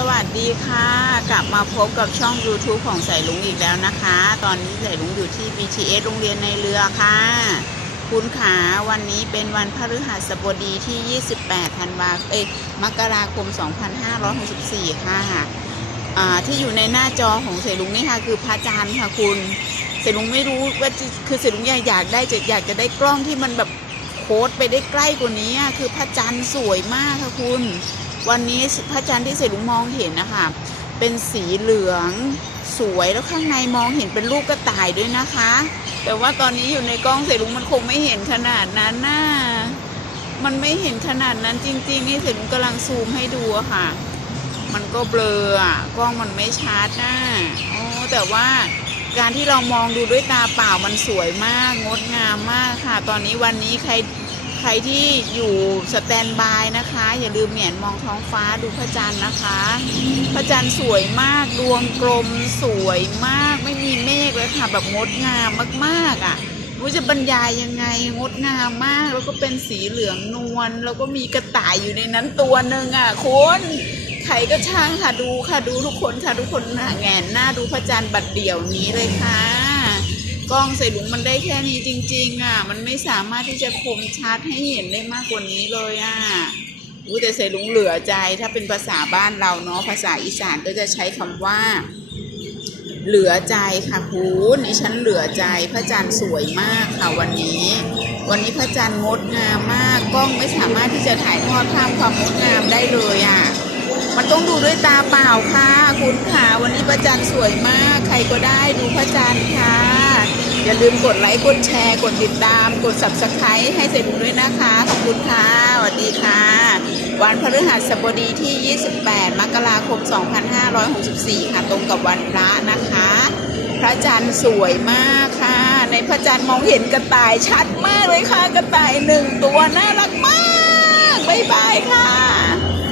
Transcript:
สวัสดีค่ะ กลับมาพบกับช่อง YouTube ของสายลุงอีกแล้วนะคะ ตอนนี้สายลุงอยู่ที่ BTS โรงเรียนในเรือค่ะ คุณขาวันนี้เป็นวันพฤหัสบดีที่ 28 ธันวาเอ้ยมกราคม 2564 ค่ะอ่าที่อยู่ในหน้าจอของเสลุงนี่ค่ะ คือพระจันทร์ค่ะคุณเสลุงไม่รู้ว่าคือเสลุงอยากอยากได้จะอยากจะได้กล้องที่มันแบบโคตไปได้ใกล้กว่านี้คือพระจันทร์สวยมากค่ะคุณ วันนี้พระจันทร์ที่เสลุงมองเห็นนะคะเป็นสีเหลืองสวยแล้วข้างในมองเห็นเป็นรูปกระต่ายด้วยนะคะ แต่ว่าตอนนี้อยู่ในกล้องเสลุงมันคงไม่เห็นขนาดนั้นน่ะมันไม่เห็นขนาดนั้นจริง ๆ นี่เสลุงกำลังซูมให้ดูค่ะ มันก็เบลอกล้องมันไม่ชัดนะอ๋อแต่ว่าการที่เรามองดูด้วยตาเปล่ามันสวยมาก งดงามมากค่ะ ตอนนี้วันนี้ใคร ครที่อยู่สแตนบายนะคะ อย่าลืมเหมียนมองท้องฟ้าดูพระจันทร์นะคะ พระจันทร์สวยมากดวงกลมสวยมากไม่มีเมฆเลยค่ะแบบงดงามมากๆอะไม่รู้จะบรรยายยังไงงดงามมากแล้วก็เป็นสีเหลืองนวลแล้วก็มีกระต่ายอยู่ในนั้นตัวหนึ่งอะคุณใครก็ช่างค่ะดูค่ะดูทุกคนค่ะทุกคนน่ะแงนหน้าดูพระจันทร์บัดเดี่ยวนี้เลยค่ะ กล้องใส่หลุมมันได้แค่นี้จริง ๆ อะ มันไม่สามารถที่จะคมชัดให้เห็นได้มากกว่านี้เลยอะอู้แต่ใส่หลุงเหลือใจ ถ้าเป็นภาษาบ้านเราเนาะภาษาอีสานก็จะใช้คำว่า เหลือใจค่ะคุณดิฉันเหลือใจพระจันทร์สวยมากค่ะวันนี้ วันนี้พระจันทร์งดงามมากกล้องไม่สามารถที่จะถ่ายทอดภาพความงดงามได้เลยอะมันต้องดูด้วยตาเปล่าค่ะ คุณค่ะ วันนี้พระจันทร์สวยมาก ใครก็ได้ดูพระจันทร์ค่ะ อย่าลืมกดไลค์ กดแชร์ กดติดตาม กด subscribe ให้เสร็จด้วยนะคะ ขอบคุณค่ะสวัสดีค่ะ วันพฤหัสบดีที่ 28 มกราคม 2564 ค่ะ ตรงกับวันพระนะคะ พระจันทร์สวยมากค่ะ ในพระจันทร์มองเห็นกระต่ายชัดมากเลยค่ะ กระต่ายหนึ่งตัวน่ารักมาก บ๊ายบายค่ะ